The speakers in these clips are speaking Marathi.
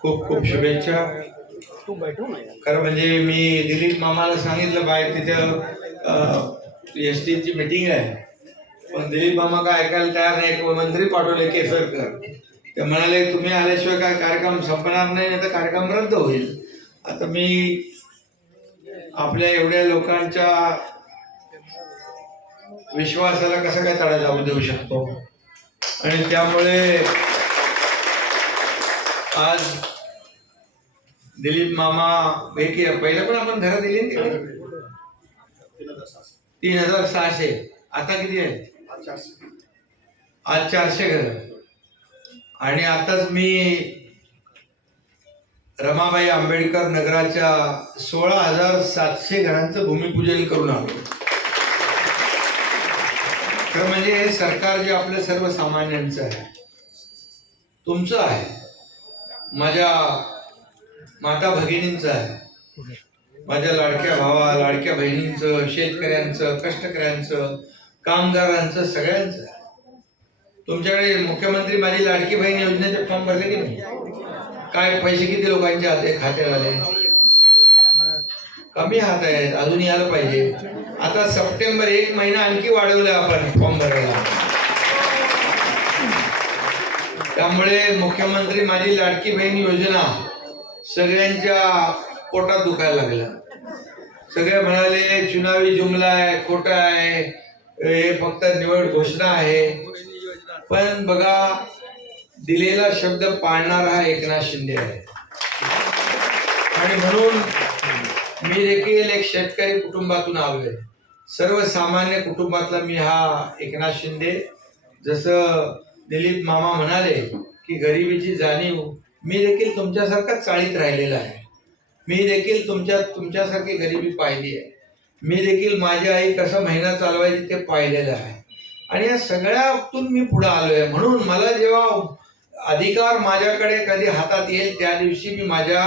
खूप खूप शुभेच्छा. खरं म्हणजे मी दिलीप मामाला सांगितलं बाहेर तिथं एसटीची मीटिंग आहे, पण दिलीप मामा काय ऐकायला तयार नाही. मंत्री पाठवले केसरकर, ते म्हणाले तुम्ही आल्याशिवाय काय कार्यक्रम संपणार नाही, तर कार्यक्रम रद्द होईल. आता मी आपल्या एवढ्या लोकांच्या विश्वासाला कसं काय तडा जाऊ देऊ शकतो, आणि त्यामुळे आज दिलीप मामा पहिलं पण आपण घरं दिली 3600, आता किती आहे? आज 400 घर. आणि आताच मी रमाबाई आंबेडकर नगराच्या 16,700 घरांचं भूमिपूजन करून आलो. खरं म्हणजे हे सरकार जे आपलं सर्वसामान्यांचं आहे, तुमचं आहे, माझ्या माता भगिनींचं आहे, माझ्या लाडक्या भावा लाडक्या बहिणींचं, शेतकऱ्यांचं, कष्टकऱ्यांचं, कामगारांचं, सगळ्यांचं आहे. तुमच्याकडे मुख्यमंत्री माझी लाडकी बहीण योजनेचे फॉर्म भरले की नाही? काय पैसे किती लोकांच्या खात्यात आले? कमी हात आहेत, अजून यायला पाहिजे. आता सप्टेंबर 1 महिना आणखी वाढवलं आपण फॉर्म भरायला. त्यामुळे मुख्यमंत्री माझी लाडकी बहीण योजना सगळ्यांच्या पोटात दुखायला लागला. सगळे म्हणाले चुनावी जुमला आहे, खोटा आहे, हे फक्त निवड घोषणा आहे. पण बघा, दिलेला शब्द पाळणारा हा एकनाथ शिंदे आहे. आणि म्हणून मी देखील एक शेतकरी कुटुंबातून आलोय, सर्वसामान्य कुटुंबातला मी हा एकनाथ शिंदे. जसं दिलीप मामा म्हणाले की गरिबीची जाणीव, मी देखील तुमच्यासारखा चाळीत राहिलेला आहे. मी देखील तुमच्यासारखी गरिबी पाहिली आहे. मी देखील माझी आई कसं महिना चालवायची ते पाहिलेलं आहे. आणि या सगळ्यातून मी पुढे आलोय. म्हणून मला जेव्हा अधिकार माझ्याकडे कधी हातात येईल, त्या दिवशी मी माझ्या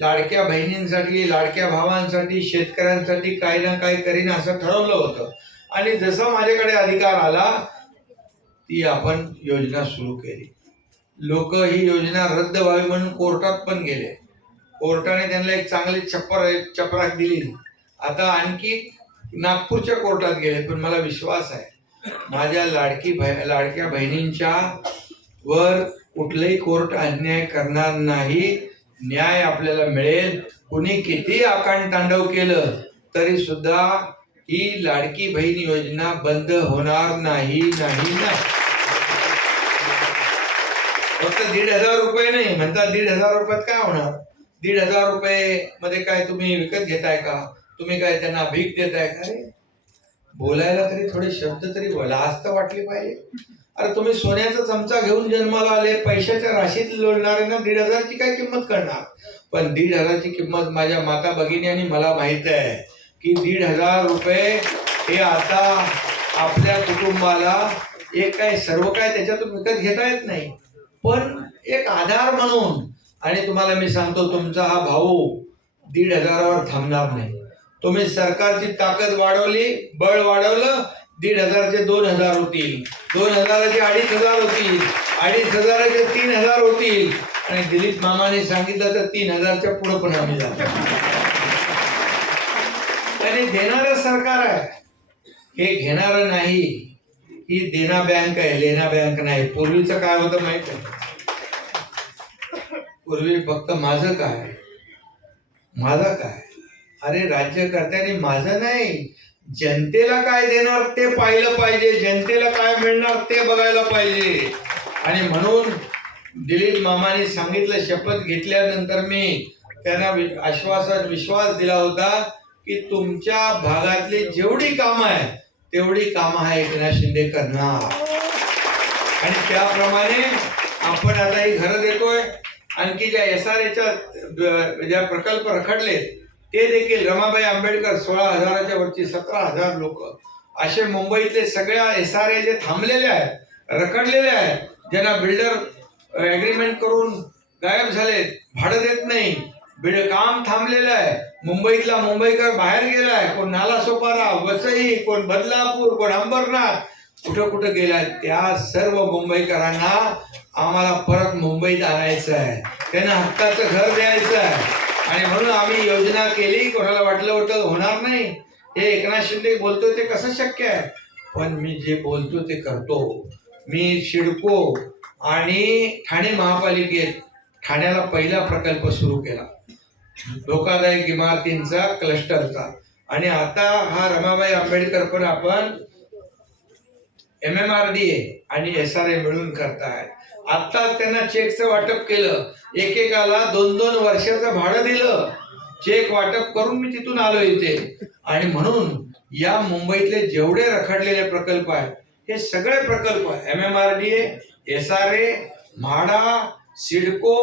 लाडक्या बहिणींसाठी, लाडक्या भावांसाठी, शेतकऱ्यांसाठी काही ना काही करीन असं ठरवलं होतं. आणि जसा माझ्याकडे अधिकार आला, ती आपण योजना सुरू केली. लोक ही योजना रद्द व्हावी म्हणून कोर्टात पण गेले. कोर्टाने त्यांना एक चांगली चपराक दिली. आता आणखी नागपूरच्या कोर्टात गेले. पण मला विश्वास आहे, माझ्या लाडक्या बहिणींच्या वर कुठलंही कोर्ट अन्याय करणार नाही. न्याय आपल्याला मिळेल. कुणी किती आकांड तांडव केलं तरी सुद्धा ही लाडकी बहीण योजना बंद होणार नाही. फक्त 1,500 रुपये नाही म्हणतात. 1,500 रुपयात काय होणार? 1,500 रुपये मध्ये काय तुम्ही विकत घेताय का? तुम्ही काय त्यांना भीक देताय का? रे, बोलायला तरी थोडे शब्द तरी लाज तर वाटली पाहिजे. अरे, तुम्ही सोन्याचा चमचा घेऊन जन्माला आले, पैशाच्या राशीत लोळणाऱ्यांना 1,500 ची काय किंमत करणार? पण 1,500 ची किंमत माझ्या माता भगिनी आणि मला माहित आहे की 1,500 रुपये हे आता आपल्या कुटुंबाला एक काय सर्व काय त्याच्यातून विकत घेता येत नाही, पण एक आधार म्हणून. आणि तुम्हाला मी सांगतो, तुमचा हा भाऊ 1,500वर थांबणार नाही. तुम्ही सरकारची ताकद वाढवली, बळ वाढवलं, 1,500चे 2,000 होतील, 2,000चे 2,500 होतील, 2,500चे 3,000 होतील. आणि दिलीप मामाने सांगितलं तर 3,000च्या पुढे पण आम्ही जातो. आणि देणारं सरकार आहे, हे घेणारं नाही. ही देना बँक आहे, लेना बँक नाही. पूर्वीचं काय होतं माहित आहे? पूर्वी फक्त माझं काय, माझं काय. अरे, राज्यकर्त्यांनी माझं नाही, जनतेला काय देणार ते पाहिलं पाहिजे, जनतेला काय मिळणार ते बघायला पाहिजे. आणि म्हणून दिलीप मामाने सांगितलं, शपथ घेतल्यानंतर मी त्यांना विश्वास दिला होता की तुमच्या भागातली जेवढी कामं आहे तेवढी कामं हा एकनाथ शिंदे करणार. आणि त्याप्रमाणे आपण आता ही घरं देतोय. आणखी ज्या SRA ज्या प्रकल्प रखडले ते देखील रमाबाई आंबेडकर 16,000च्या वरची 17,000 लोक असे मुंबईतले सगळ्या SRA जे थांबलेले आहेत, रखडलेले आहेत, ज्यांना बिल्डर ऍग्रीमेंट करून गायब झालेत, भाडं देत नाही, काम थांबलेलं आहे. मुंबईतला मुंबईकर बाहेर गेलाय, कोण नालासोपारा, वसई, कोण बदलापूर, कोण अंबरनाथ, कुठं गेलाय. त्या सर्व मुंबईकरांना आम्हाला परत मुंबईत आणायचं आहे, त्यांना हक्काचं घर द्यायचं आहे. आणि म्हणून आम्ही योजना केली. कोणाला वाटलं होतं होणार नाही, हे एकनाथ शिंदे बोलतो ते कसं शक्य आहे, पण मी जे बोलतो ते करतो. मी सिडको आणि ठाणे महापालिकेत ठाण्याला पहिला प्रकल्प सुरू केला धोकादायक इमारतींचा क्लस्टरचा. आणि आता हा रमाबाई आंबेडकर पण आपण MMRDA आणि SRA मिळून करतायत. आता त्यांना चेकचं वाटप केलं, एकेकाला 2-2 वर्षाचं भाडं दिलं, चेक वाटप करून मी तिथून आलो इथे. आणि म्हणून या मुंबईतले जेवढे रखडलेले प्रकल्प आहेत हे सगळे प्रकल्प MMRDA, SRA, MHADA, CIDCO,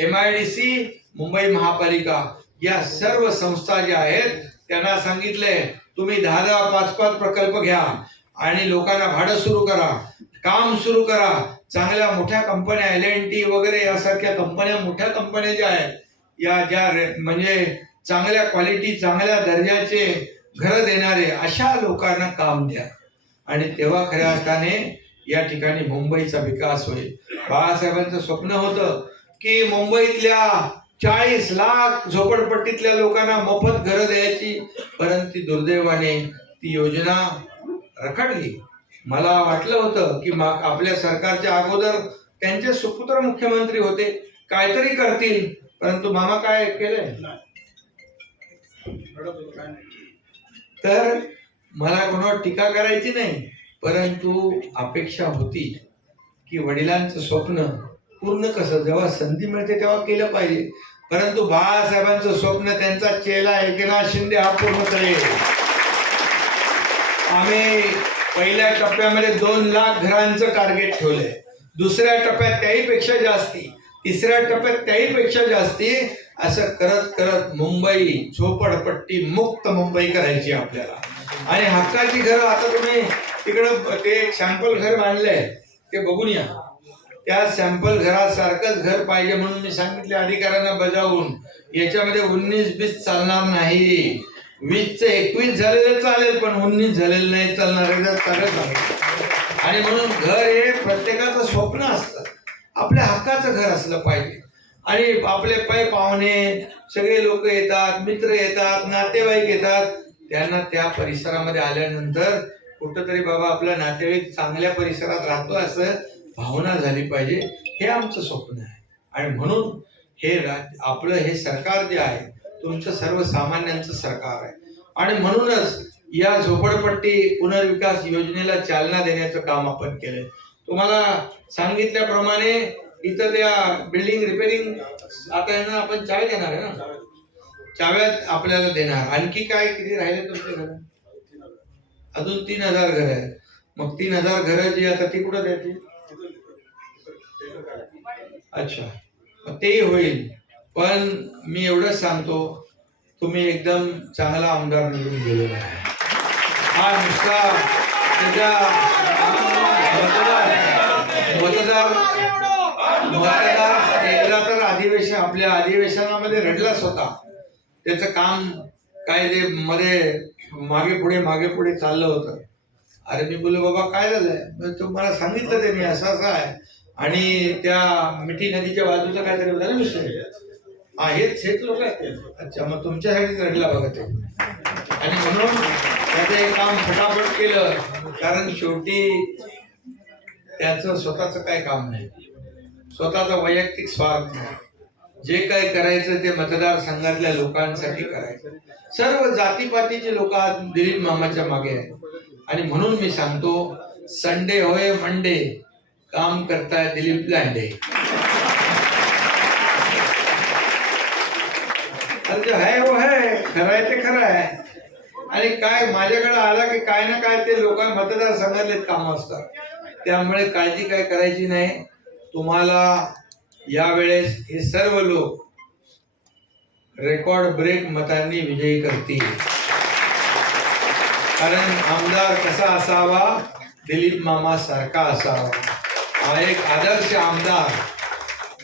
MIDC, Mumbai महापालिका या सर्व संस्था ज्या आहेत त्यांना सांगितलंय तुम्ही 10-10, 5-5 प्रकल्प घ्या आणि लोकांना भाडं सुरू करा, काम सुरू करा. चांगल्या मोठ्या कंपन्या L&T वगैरे यासारख्या कंपन्या, मोठ्या कंपन्या ज्या आहेत या ज्या म्हणजे चांगल्या क्वालिटी, चांगल्या दर्जाचे घरं देणारे अशा लोकांना काम द्या. आणि तेव्हा खऱ्या अर्थाने या ठिकाणी मुंबईचा विकास होईल. बाळासाहेबांचं स्वप्न होतं की मुंबईतल्या 40 लाख झोपडपट्टीतल्या लोकांना मोफत घरं द्यायची, परंतु दुर्दैवाने ती योजना रखडली. मला वाटलं होतं की आपल्या सरकारच्या अगोदर त्यांचे सुपुत्र मुख्यमंत्री होते, काहीतरी करतील, परंतु मामा काय केलंय. तर मला कोणावर टीका करायची नाही, परंतु अपेक्षा होती की वडिलांचं स्वप्न पूर्ण कसं जेव्हा संधी मिळते तेव्हा केलं पाहिजे. परंतु बाळासाहेबांचं स्वप्न त्यांचा चेला एकनाथ शिंदे हा पूर्ण करेल. आम्ही पहिल्या टप्प्यामध्ये 2 लाख घरांचं टार्गेट ठेवलंय, दुसऱ्या टप्प्यात त्याहीपेक्षा जास्ती, तिसऱ्या टप्प्यात त्याहीपेक्षा जास्ती. असं करत करत मुंबई झोपडपट्टी मुक्त मुंबई करायची आपल्याला. आणि हक्काची घरं आता तुम्ही तिकडं ते सॅम्पल घर बांधलंय ते बघून या. त्या सॅम्पल घरासारखंच घर पाहिजे म्हणून मी सांगितले अधिकाऱ्यांना बजावून. याच्यामध्ये 19-20 चालणार नाही, 20चं 21 झालेलं चालेल, पण 19 झालेलं नाही चालणार, चालत. आणि म्हणून घर हे प्रत्येकाचं स्वप्न असतं, आपल्या हक्काचं घर असलं पाहिजे. आणि आपले पाहुणे सगळे लोक येतात, मित्र येतात, नातेवाईक येतात, त्यांना त्या परिसरामध्ये आल्यानंतर कुठंतरी बाबा आपला नातेवाईक चांगल्या परिसरात राहतो असं भावना झाली पाहिजे. हे आमचं स्वप्न आहे. आणि म्हणून हे आपलं हे सरकार जे आहे तुमचं सर्वसामान्यांचं सरकार आहे. आणि म्हणूनच या झोपडपट्टी पुनर्विकास योजनेला चालना देण्याचं काम आपण केलंय. तुम्हाला सांगितल्याप्रमाणे इथं त्या बिल्डिंग रिपेरिंग आता यांना आपण चावी देणार आहे ना, चाव्यात आपल्याला देणार. आणखी काय किती राहिले तुमच्या घर? अजून 3000 घर आहेत. मग 3000 घरं जी आता ती कुठं द्यायची? अच्छा, मग तेही होईल. पण मी एवढंच सांगतो, तुम्ही एकदम चांगला आमदार निवडून गेलेला आहे. हा नुसता त्याच्या मतदार एकदा तर अधिवेशन आपल्या अधिवेशनामध्ये रडलाच होता. त्याचं काम काय ते मध्ये मागे पुढे चाललं होतं. अरे मी बोललो बाबा काय झालंय, तुम्हाला सांगितलं त्यांनी असं असं आहे. आणि त्या मिठी नदीच्या बाजूचा काहीतरी झालं विषय. हेच लोक आहेत. अच्छा, मग तुमच्यासाठीच रडला बघा ते. आणि म्हणून त्याचं हे काम फटाफट केलं, कारण शेवटी त्याचं स्वतःचं काय काम नाही, स्वतःचा वैयक्तिक स्वार्थ नाही. जे काय करायचं ते मतदारसंघातल्या लोकांसाठी करायचं. सर्व जातीपातीचे लोक आज दिलीप मामाच्या मागे आहेत. आणि म्हणून मी सांगतो, संडे होय मंडे काम करताय दिलीप लांडे. जो है वो है, खरं आहे ते खरं आहे. आणि काय माझ्याकडे आला की काय ना काय ते लोक मतदारसंघातले काम असतात. त्यामुळे काळजी काय करायची नाही. तुम्हाला यावेळेस हे सर्व लोक रेकॉर्ड ब्रेक मतांनी विजयी करतील. कारण आमदार कसा असावा, दिलीप मामा सारखा असावा. हा एक आदर्श आमदार.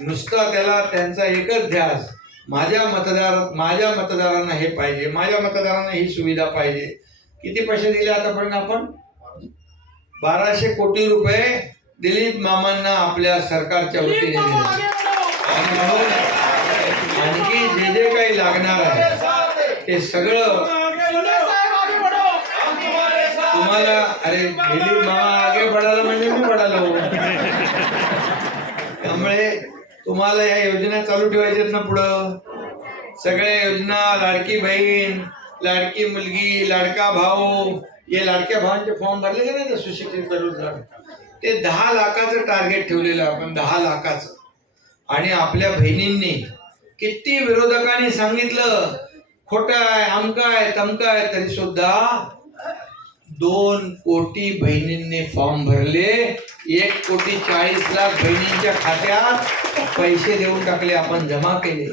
नुसता त्याला त्यांचा एकच ध्यास, माझ्या मतदारांना हे पाहिजे, माझ्या मतदारांना ही सुविधा पाहिजे. किती पैसे दिले आतापर्यंत आपण? 1200 कोटी रुपये दिलीप मामांना आपल्या सरकारच्या वतीने दिले. आणि म्हणून आणखी जे जे काही लागणार आहे ते सगळं तुम्हाला. अरे दिलीप मामा आगे पडाला म्हणजे मी पडालो. त्यामुळे तुम्हाला या योजना चालू ठेवायच्यात ना पुढं. सगळ्या योजना, लाडकी बहीण, लाडकी मुलगी, लाडका भाऊ, हे लाडक्या भावांचे फॉर्म भरले का नाही सुशिक्षित बेरोजगार, ते 10 लाखाचं टार्गेट ठेवलेलं आपण, 10 लाखाचं. आणि आपल्या बहिणींनी किती विरोधकांनी सांगितलं खोटं आहे, अमकं आहे, तमकं आहे, तरी सुद्धा 2 कोटी बहिणींनी फॉर्म भरले. 1,40,00,000 बहिणींच्या खात्यात पैसे देऊन टाकले, आपण जमा केले.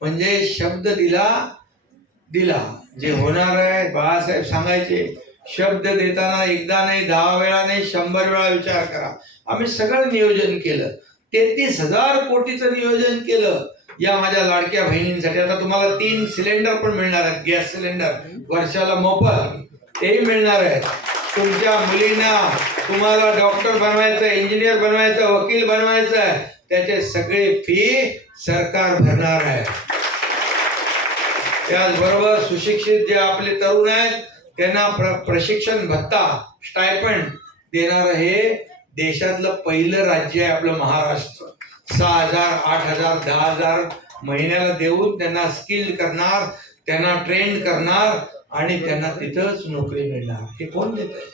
म्हणजे शब्द दिला जे होणार आहे. बाळासाहेब सांगायचे, शब्द देताना एकदा नाही, 10 वेळा नाही, 100 वेळा विचार करा. आम्ही सगळं नियोजन केलं. 33,000 कोटीचं नियोजन केलं या माझ्या लाडक्या बहिणींसाठी. आता तुम्हाला 3 सिलेंडर पण मिळणार आहेत, गॅस सिलेंडर वर्षाला मोफत, तेही मिळणार आहेत. तुमच्या मुलींना, तुम्हाला डॉक्टर बनवायचं, इंजिनियर बनवायचं, वकील बनवायचं, त्याचे सगळे फी सरकार भरणार आहे. त्याचबरोबर सुशिक्षित जे आपले तरुण आहेत त्यांना प्रशिक्षण भत्ता, स्टायपंड देणार हे देशातलं पहिलं राज्य आहे आपलं महाराष्ट्र. 6,000, 8,000, 10,000 महिन्याला देऊन त्यांना स्किल करणार, त्यांना ट्रेन करणार आणि त्यांना तिथंच नोकरी मिळणार. हे कोण देत आहे?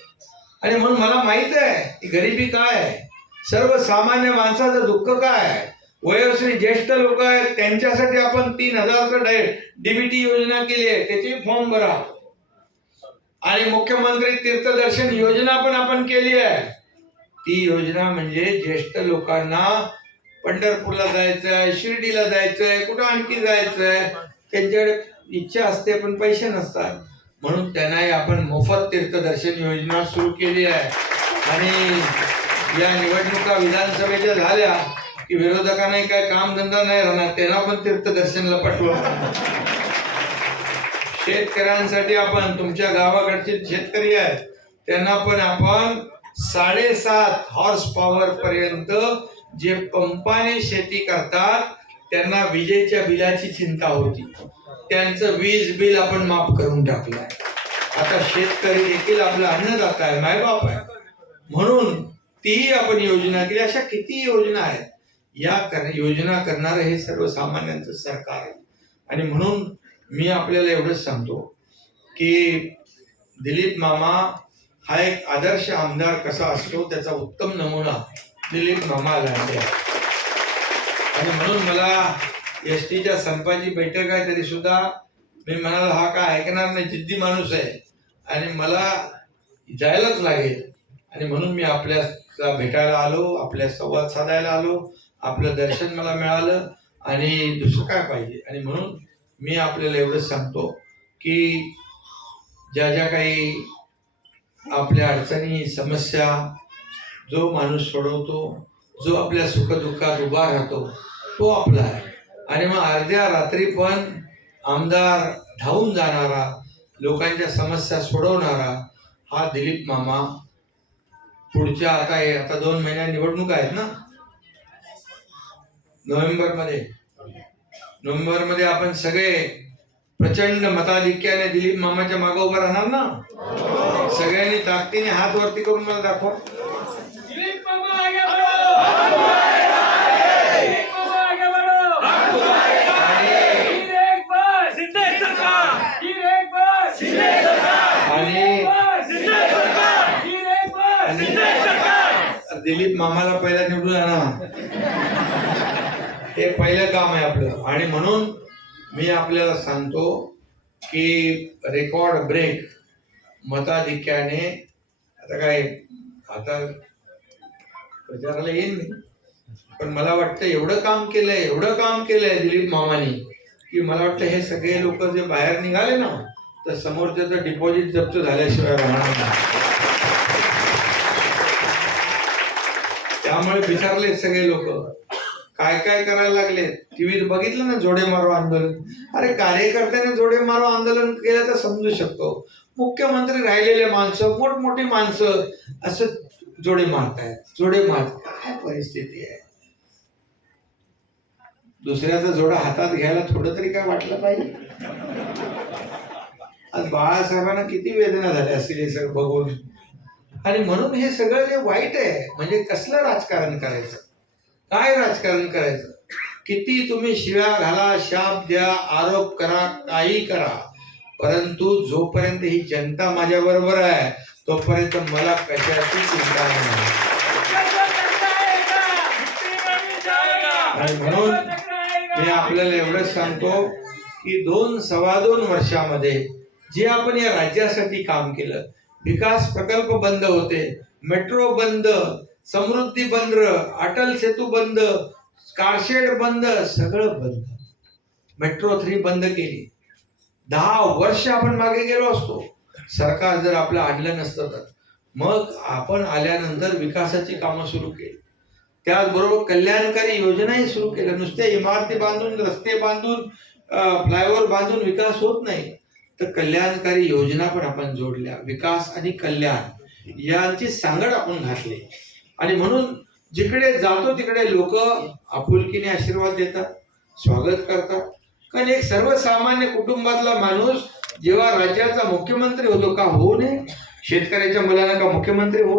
आणि म्हणून मला माहित आहे की गरिबी काय आहे, सर्वसामान्य माणसाचं दुःख काय आहे. वयोश्री ज्येष्ठ लोक आहेत त्यांच्यासाठी आपण 3,000चं डीबीटी योजना केली आहे, त्याची फॉर्म भरा. आणि मुख्यमंत्री तीर्थदर्शन योजना पण आपण केली आहे. ती योजना म्हणजे ज्येष्ठ लोकांना पंढरपूरला जायचंय, शिर्डीला जायचंय, कुठं आणखी जायचंय, त्यांच्याकडे इच्छा असते पण पैसे नसतात, म्हणून त्यांनाही आपण मोफत तीर्थदर्शन योजना सुरू केली आहे. आणि या निवडणुका विधानसभेच्या झाल्या की विरोधकांनाही काय कामधंदा नाही राहणार, त्यांना पण तीर्थदर्शनला पाठवलं. शेतकऱ्यांसाठी आपण, तुमच्या गावाकडचे शेतकरी आहेत त्यांना पण आपण 7.5 हॉर्स पॉवर पर्यंत जे पंपाने शेती करतात त्यांना विजेच्या बिलाची चिंता होती, त्यांचं वीज बिल आपण माफ करून टाकलंय. आता शेतकरी देखील आपला अन्नदाता आहे, मायबाप आहे, म्हणून तीही आपण योजना केली. अशा किती योजना आहेत. या योजना करणारं हे सर्वसामान्यांचं सरकार आहे. आणि म्हणून मी आपल्याला एवढंच सांगतो की दिलीप मामा हा एक आदर्श आमदार कसा असतो त्याचा उत्तम नमुना दिलीप मामा लांडे आहे. आणि म्हणून मला एसटीच्या संपाची बैठक आहे तरी सुद्धा मी म्हणालो हा काय ऐकणार नाही, जिद्दी माणूस आहे आणि मला जायलाच लागेल. आणि म्हणून मी आपल्याला भेटायला आलो, आपल्या संवाद साधायला आलो, आपलं दर्शन मला मिळालं आणि दुसरं काय पाहिजे. आणि म्हणून मी आपल्याला एवढंच सांगतो की ज्या ज्या काही आपल्या अडचणी, समस्या जो माणूस सोडवतो, जो आपल्या सुखदुःखात उभा राहतो तो आपला आहे. आणि मग अर्ध्या रात्री पण आमदार धावून जाणारा, लोकांच्या समस्या सोडवणारा हा दिलीप मामा. पुढच्या आता 2 महिन्या निवडणूक आहेत ना, नोव्हेंबरमध्ये आपण सगळे प्रचंड मताधिक्याने दिलीप मामाच्या मागे उभं राहणार ना. सगळ्यांनी ताकदीने हात वरती करून मला दाखवा. दिलीप मामाला पहिला निवडून आणा, हे पहिलं काम आहे आपलं. आणि म्हणून मी आपल्याला सांगतो की रेकॉर्ड ब्रेक मताधिक्याने आता प्रचाराला येईन मी, पण मला वाटतं एवढं काम केलंय दिलीप मामानी की मला वाटतं हे सगळे लोक जे बाहेर निघाले ना तर समोरच्याचं डिपॉझिट जप्त झाल्याशिवाय राहणार नाही. त्यामुळे विचारले सगळे लोक काय काय करायला लागले. टीव्हीत बघितलं ना जोडे मारो आंदोलन. अरे कार्यकर्त्याने जोडे मारो आंदोलन केलं तर समजू शकतो. मुख्यमंत्री राहिलेले माणसं, मोठमोठी माणसं असं जोडे मारत काय परिस्थिती आहे. दुसऱ्याचा जोडा हातात घ्यायला थोडं तरी काय वाटलं पाहिजे. आज बाळासाहेबांना किती वेदना झाल्या असतील हे सगळं बघून. आणि म्हणून हे सगळं जे वाईट आहे, म्हणजे कसलं राजकारण करायचं, काय राजकारण करायचं. किती तुम्ही शिव्या घाला, शाप द्या, आरोप करा, काही करा, परंतु जोपर्यंत ही जनता माझ्या बरोबर आहे तोपर्यंत मला कशाची चिंता नाही. आणि म्हणून मी आपल्याला एवढंच सांगतो की 2-2.25 वर्षामध्ये जे आपण या राज्यासाठी काम केलं, विकास प्रकल्प बंद होते, मेट्रो बंद, समृद्धी बंद, अटल सेतू बंद, कारशेड बंद, सगळं बंद. मेट्रो 3 बंद केली. 10 वर्ष आपण मागे गेलो असतो सरकार जर आपलं आणलं नसतं तर. मग आपण आल्यानंतर विकासाची कामं सुरू केली, त्याचबरोबर कल्याणकारी योजनाही सुरू केल्या. नुसत्या इमारती बांधून, रस्ते बांधून, फ्लायओव्हर बांधून विकास होत नाही, तर कल्याणकारी योजना पण आपण जोडल्या. विकास आणि कल्याण यांची सांगड आपण घातली. आणि म्हणून जिकडे जातो तिकडे लोक आपुलकीने आशीर्वाद देतात, स्वागत करतात. कारण एक सर्वसामान्य कुटुंबातला माणूस जेव्हा राज्याचा मुख्यमंत्री होतो, का होऊ नये, शेतकऱ्याच्या मुलाला का मुख्यमंत्री होऊ